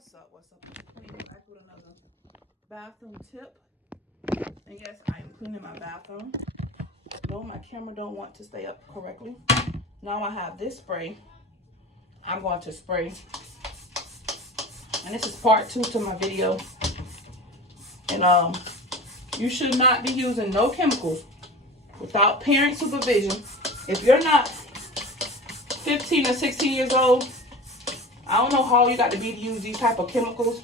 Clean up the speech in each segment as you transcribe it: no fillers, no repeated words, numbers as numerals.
What's up? I'm cleaning back with another bathroom tip. And yes, I am cleaning my bathroom. No, my camera don't want to stay up correctly. Now I have this spray. I'm going to spray. And this is part 2 to my video. And you should not be using no chemicals without parent supervision. If you're not 15 or 16 years old, I don't know how you got to be to use these type of chemicals,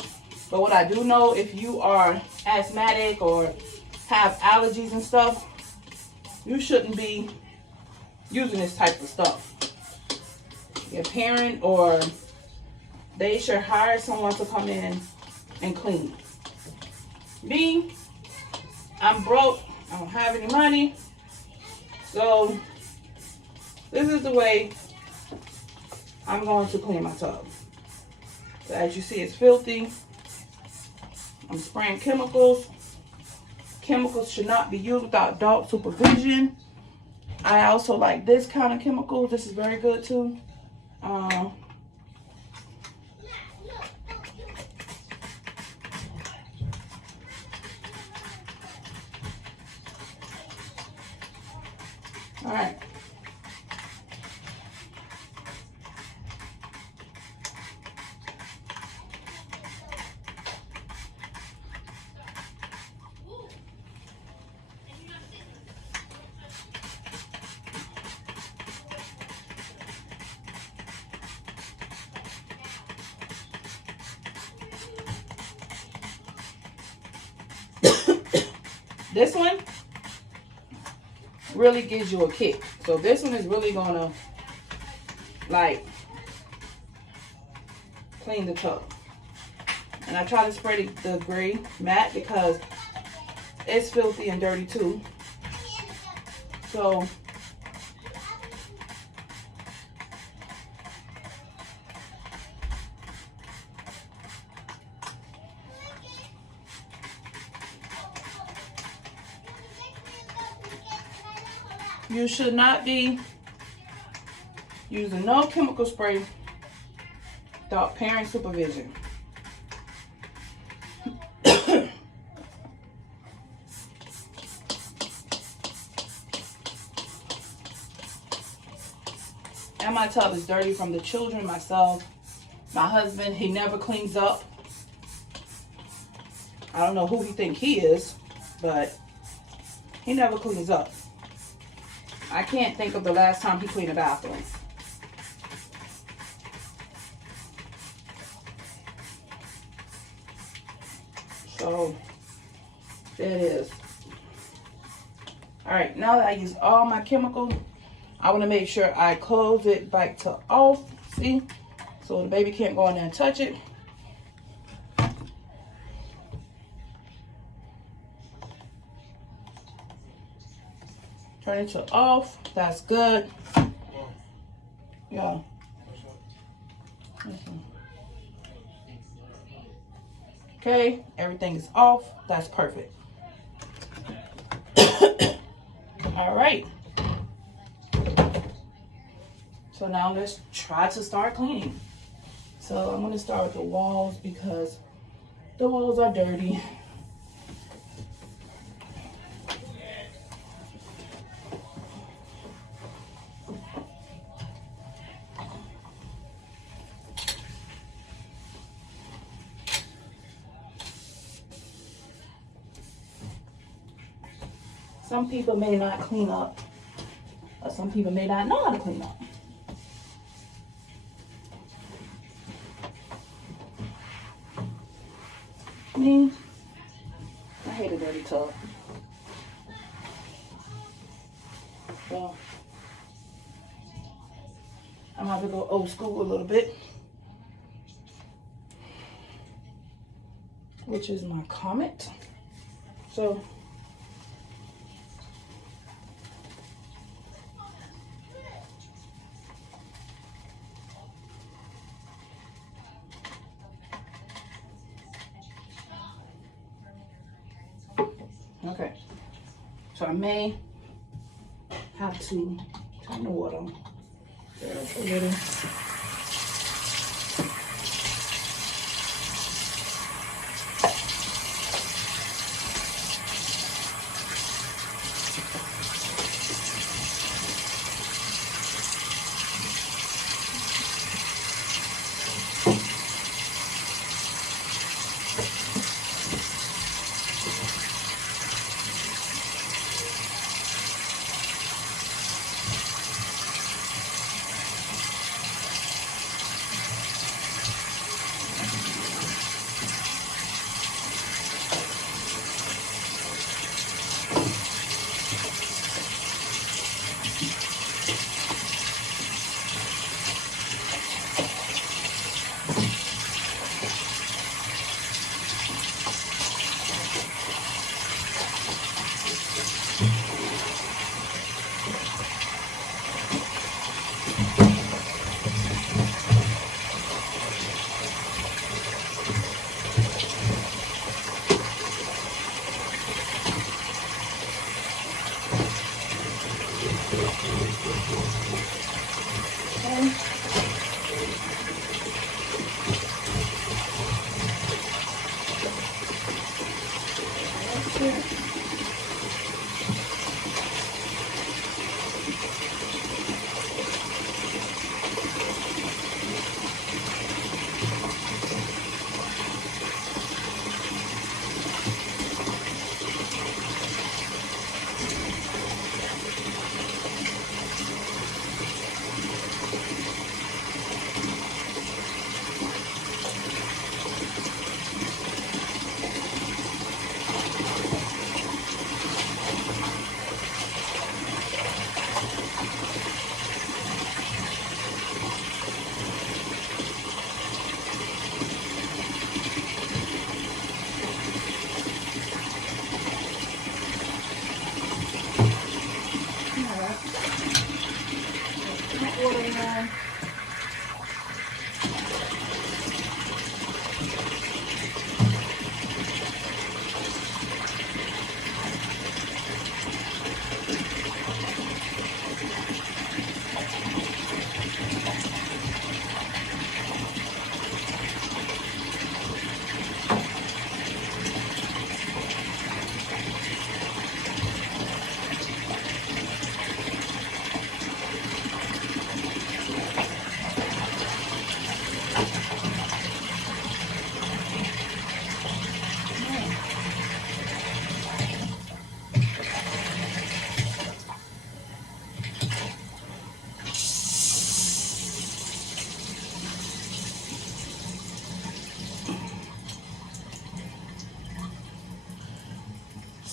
but what I do know, if you are asthmatic or have allergies and stuff, you shouldn't be using this type of stuff. Your parent or they should hire someone to come in and clean. Me, I'm broke. I don't have any money. So this is the way I'm going to clean my tub. So as you see, it's filthy. I'm spraying chemicals. Chemicals should not be used without adult supervision. I also like this kind of chemical. This is very good too. All right. This one really gives you a kick. So this one is really gonna like clean the tub. And I try to spray the gray matte because it's filthy and dirty too. So you should not be using no chemical spray without parent supervision. And my tub is dirty from the children, myself, my husband. He never cleans up. I don't know who he think he is, but he never cleans up. I can't think of the last time he cleaned a bathroom. So, there it is. Alright, now that I use all my chemicals, I want to make sure I close it back to off. See? So the baby can't go in there and touch it. Turn it to off. That's good. Yeah. Okay, everything is off. That's perfect. All right. So now let's try to start cleaning. So I'm going to start with the walls because the walls are dirty. Some people may not clean up, or some people may not know how to clean up. Me, I hate a dirty tub. So, I'm gonna have to go old school a little bit, which is my Comet. So, okay, so I may have to turn the water on there a little.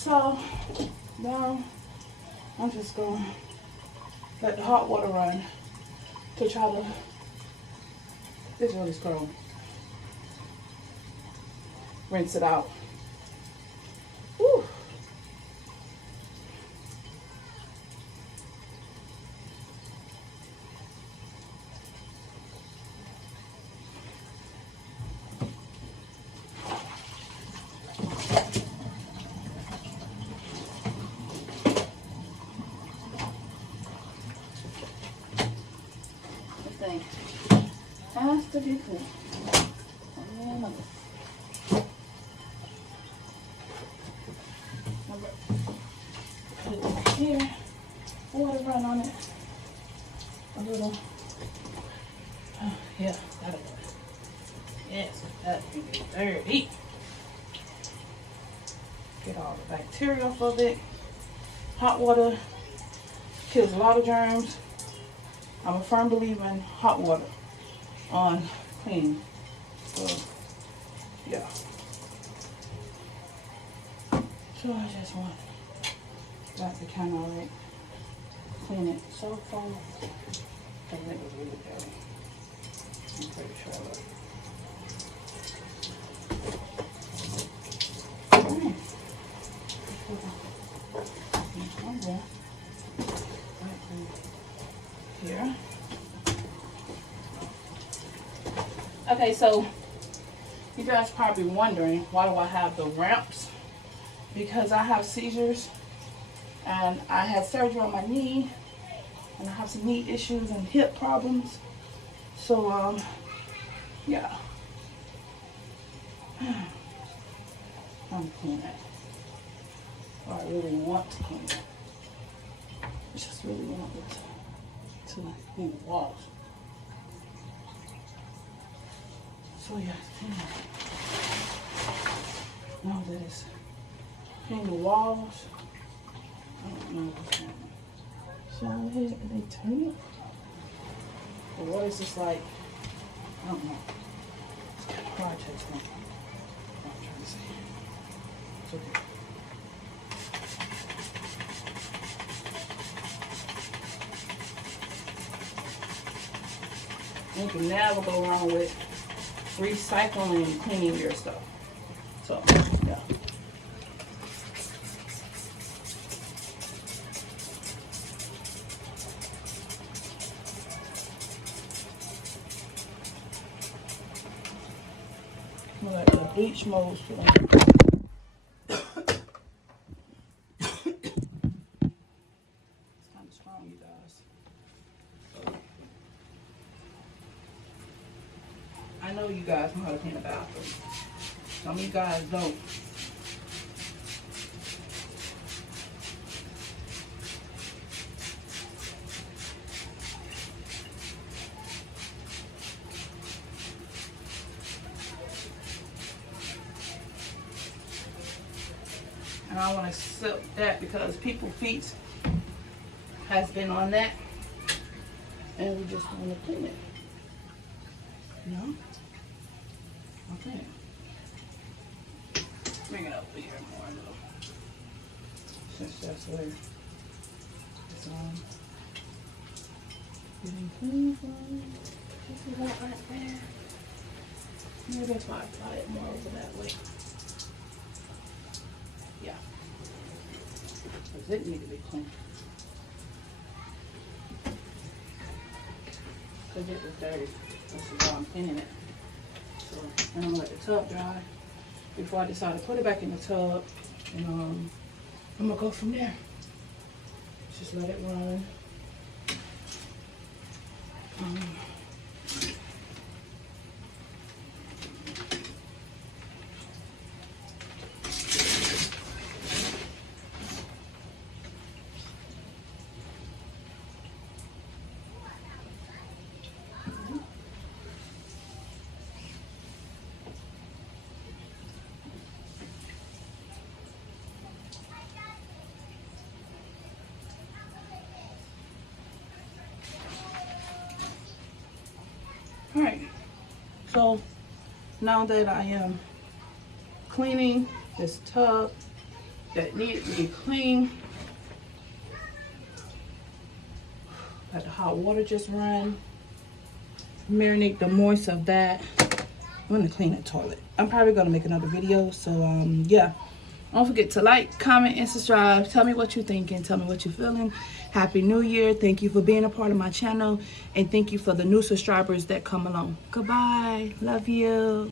So now I'm just going to let the hot water run to try to, it's really strong. Rinse it out. Whew. This thing has to be clean. Put it right here. Water run on it. A little. Oh, yeah, that'll work. Yes, that can be dirty. Get all the bacteria off of it. Hot water kills a lot of germs. I'm a firm believer in hot water on cleaning. So, yeah. So I just want that to kind of like clean it so far. I think it was really dirty. I'm pretty sure of it. Here. Okay, so you guys probably wondering, why do I have the ramps? Because I have seizures and I had surgery on my knee and I have some knee issues and hip problems. So yeah. I'm cleaning it. Or I really want to clean it. I just really want it to clean the walls. So yeah, now that it's clean the walls, I don't know what's going on. So I hit and they turn it? Or what is this like? I don't know. It's kind of hard to explain. I'm trying to say. It's okay. You can never go wrong with recycling and cleaning your stuff. So, yeah. I'm gonna let the bleach mold to them. It's kind of strong, you guys. I know you guys know how to clean a bathroom. Some of you guys don't. And I want to accept that because people's feet has been on that. And we just want to clean it. You know? Okay. Bring it up here more a little. Since that's where it's on. Getting clean from. Just about right there. Maybe if I apply it more over that way. Yeah. Because it needs to be clean. Because it was dirty. This is why I'm cleaning it. So I'm gonna let the tub dry before I decide to put it back in the tub. And I'm gonna go from there. Just let it run. Alright, so now that I am cleaning this tub, that need to be clean. Let the hot water just run. Marinate the moist of that. I'm gonna clean the toilet. I'm probably gonna make another video. So yeah. Don't forget to like, comment, and subscribe. Tell me what you're thinking. Tell me what you're feeling. Happy New Year. Thank you for being a part of my channel. And thank you for the new subscribers that come along. Goodbye. Love you.